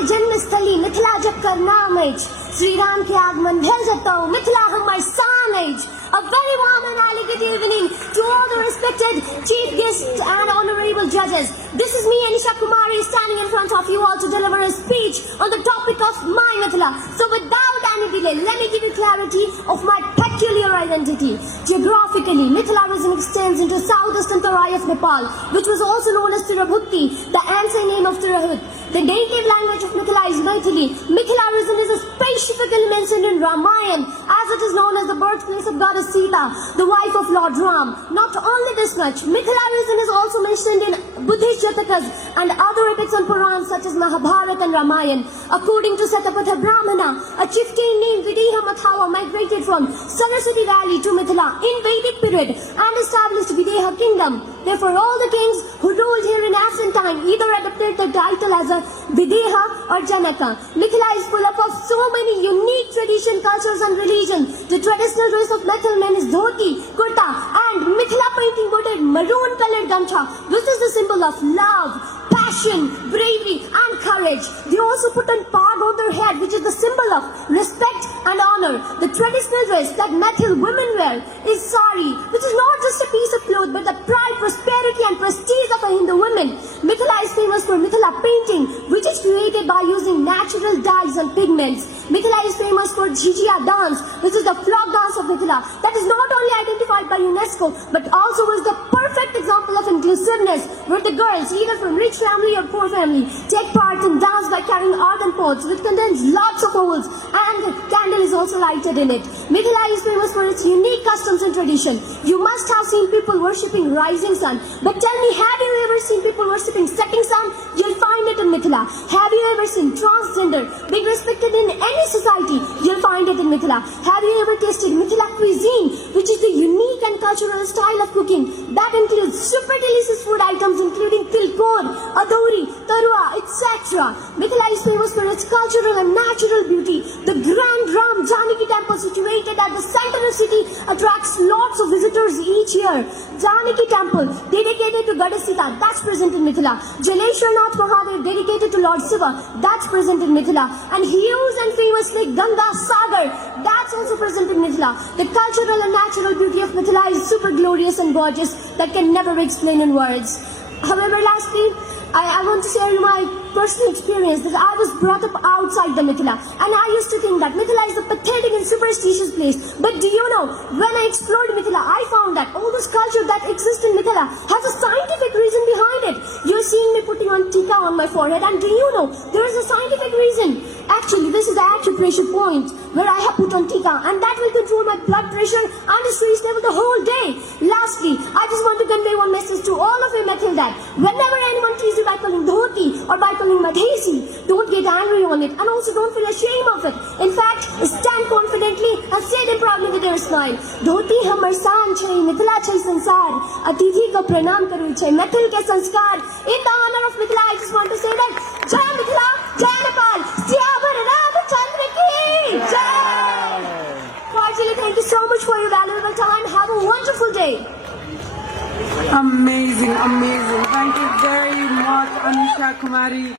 के जन्मस्थली मिथिला जब करनाम अछि, श्री राम के आगमन भेल जतौ, मिथिला हमर शान अछि. A very warm and elegant evening to all the respected chief guests and honorable judges. This is me, Anisha Kumari, standing in front of you all to deliver a speech on the topic of my Mithila. So without any delay, let me give you clarity of my peculiar identity. Geographically, Mithila region extends into southeastern Tarai of Nepal, which was also known as Tirabhuti, the ancient name of Tirahut. The native language of Mithila is Maithili. Mithila region is specifically mentioned in Ramayana, as it is known as the birthplace of goddess Sita, the wife of Lord Ram. Not only this much, Mithila region is also mentioned in Buddhist Jatakas and other epics and Purans such as Mahabharata and Ramayana. According to Satapatha Brahmana, a chieftain named Videha Mathawa migrated from Saraswati Valley to Mithila in Vedic period and established Videha kingdom. Therefore, all the kings who ruled here in ancient time either adopted the title as a Videha or Janaka. Mithila is full of so many unique tradition, cultures and religions. The traditional dress of Maithil men is dhoti, kurta and Mithila painting wooded maroon colored gamcha, which is the symbol of love, passion, bravery and courage. They also put a pag on their head, which is the symbol of respect and honor. The traditional dress that Maithil women wear is sari, which is not just a piece of cloth but the pride, prosperity and prestige of a Hindu woman. Mithila is famous for Mithila painting, which is created by using natural dyes and pigments. Mithila is famous for Jhijia dance, which is the folk dance of Mithila that is not only identified by UNESCO but also is the perfect example of inclusiveness, where the girls, either from rich family or poor family, take part in dance by carrying earthen pots which contains lots of holes and candle is also lighted in it. Mithila is famous for its unique customs and tradition. You must have seen people worshipping rising sun, but tell me, have you ever seen people worshipping setting sun? You'll find it in Mithila. Have you ever seen transgender being respected in any society? You'll find it in Mithila. Have you ever tasted Mithila cuisine, which is the unique and cultural style of cooking that includes super delicious food items including tilkor, adori, tarua, etc. Mithila is famous for its cultural and natural beauty. The Grand Ram Janaki temple situated at the center of city attracts lots of visitors each year. Janaki temple dedicated to Goddess Sita, that's present in Mithila. Jaleshwarnath Mahadev dedicated to Lord Shiva, that's present in Mithila. And huge and famous lake Ganga Sagar, that's also present in Mithila. The cultural and natural beauty of Mithila is super glorious and gorgeous that can never be explained in words. However, lastly, I want to share my personal experience that I was brought up outside the Mithila, and I used to think that Mithila is a pathetic and superstitious place. But do you know, when I explored Mithila, I found that all this culture that exists in Mithila has a scientific reason behind it. You're seeing me putting on tika on my forehead, and do you know, there is a scientific reason. Actually, this is the acupressure point where I have put on tika, and that will control my blood pressure and the stress level the whole day. Lastly, I just want to convey one message to all of you Maithil that whenever anyone teases you by calling dhoti or by calling madhesi, don't get angry on it and also don't feel ashamed of it. In fact, stand confidently and say them proudly with your smile. Dhoti hamar shan chhai, Mithila chhai sansar, atithi ko pranam karu chhai, Maithil ke sanskar. In the honor of Mithila, I just want to say that Jai Mithila, Jai Nepal, Syabar Ramachandra ki Jai! Cordially, thank you so much for your valuable time. Have a wonderful day. Amazing, amazing. Thank you very much, Anisha Kumari.